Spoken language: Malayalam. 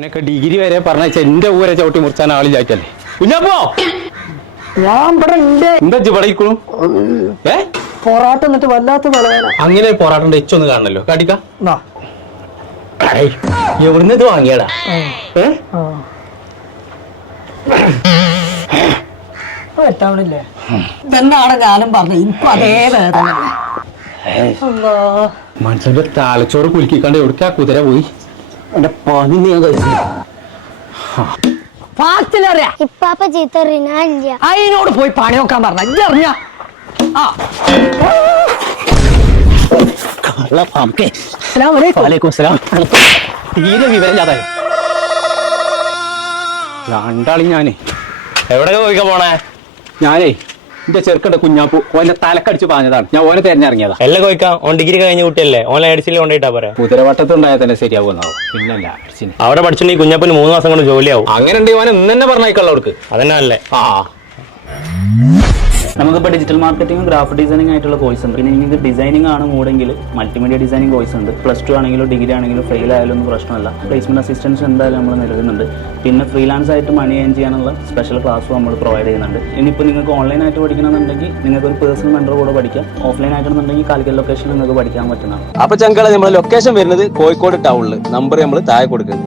ഓനൊക്കെ ഡിഗ്രി വരെ പറഞ്ഞ എന്റെ ഊരെ ചവിട്ടി മുറിച്ചാൻ ആളില്ലാറ്റല്ലേ കുഞ്ഞപ്പോ ഞാൻ ഇവിടെ എന്താ ഇവിടെ പൊറാട്ട എന്നിട്ട് വല്ലാത്ത തലവേന. അങ്ങനെ പൊറാട്ടന്റെ എച്ചൊന്ന് കാണണല്ലോ കടിക്ക എവിടുന്ന് ഇത് വാങ്ങിയടാ പറ്റാവണില്ലേ? ഇതെന്നാണ് ഞാനും പറഞ്ഞത്. ഇപ്പൊ അതേ വേദന. മനുഷ്യന്റെ തലച്ചോറ് കുലുക്കിക്കാണ്ട് എവിടേക്കാ കുതിര പോയി എന്റെ പനി ഞാൻ കഴിച്ചു. ഇപ്പാപ്പ ചീത്ത അതിനോട് പോയി പണി നോക്കാൻ പറഞ്ഞ ഇജ്ജറിഞ്ഞ തീരെ വിവരമില്ലാതായോ രണ്ടാളി ഞാനേ എവിടെ പോയിക്കാ പോണേ? ഞാനേ എന്റെ ചെറുക്കണ്ട കുഞ്ഞാപ്പു ഓന്റെ തലക്കടിച്ച് പറഞ്ഞതാണ്. ഞാൻ ഓനെ തെരഞ്ഞിറങ്ങിയതാ. എല്ലാം കോയിക്കാം. ഓൻ ഡിഗ്രി കഴിഞ്ഞ കുട്ടിയല്ലേ? ഓൺലൈൻ അടിച്ചിൽ കൊണ്ടിട്ടാ പറയാ. കുതിരവട്ടത്തുണ്ടായാൽ തന്നെ ശരിയാവുന്നാവും. പിന്നല്ല അവിടെ പഠിച്ചിട്ടുണ്ടെങ്കിൽ കുഞ്ഞപ്പന് 3 മാസം കൊണ്ട് ജോലിയാവും. അങ്ങനെ ഉണ്ട്. ഓനെ ഇന്ന് തന്നെ പറഞ്ഞേക്കുള്ള അവർക്ക് അതന്നെ അല്ലേ? നമുക്കിപ്പോൾ ഡിജിറ്റൽ മാർക്കറ്റിംഗും ഗ്രാഫിക് ഡിസൈനിങ് ആയിട്ടുള്ള കോഴ്സ് ഉണ്ട്. പിന്നെ നിങ്ങൾക്ക് ഡിസൈനിങ് ആണ് മൂടെങ്കിൽ മൾട്ടിമീഡിയ ഡിസൈനിങ് കോഴ്സ് ഉണ്ട്. +2 ആണെങ്കിലും ഡിഗ്രി ആണെങ്കിലും ഫെയിൽ ആയാലും ഒന്നും പ്രശ്നമല്ല. പ്ലേസ്മെന്റ് അസിസ്റ്റൻസ് എന്തായാലും നമ്മൾ നൽകുന്നുണ്ട്. പിന്നെ ഫ്രീലാൻസ് ആയിട്ട് മണി ഏൺ ചെയ്യാനുള്ള സ്പെഷ്യൽ ക്ലാസ്സും നമ്മൾ പ്രൊവൈഡ് ചെയ്യുന്നുണ്ട്. ഇനിയിപ്പോൾ നിങ്ങൾക്ക് ഓൺലൈൻ ആയിട്ട് പഠിക്കണമെന്നുണ്ടെങ്കിൽ നിങ്ങൾക്ക് ഒരു പേഴ്സണൽ മെന്റർ കൂടെ പഠിക്കാം. ഓഫ്ലൈൻ ആയിട്ടുണ്ടെങ്കിൽ കാലിക്കറ്റ് ലൊക്കേഷനിൽ നിങ്ങൾക്ക് പഠിക്കാൻ പറ്റുന്നതാണ്. അപ്പൊ ചങ്കള നമ്മുടെ ലൊക്കേഷൻ വരുന്നത് കോഴിക്കോട് ടൗണിൽ. നമ്പർ നമ്മൾ താഴെ കൊടുക്കുന്നത്.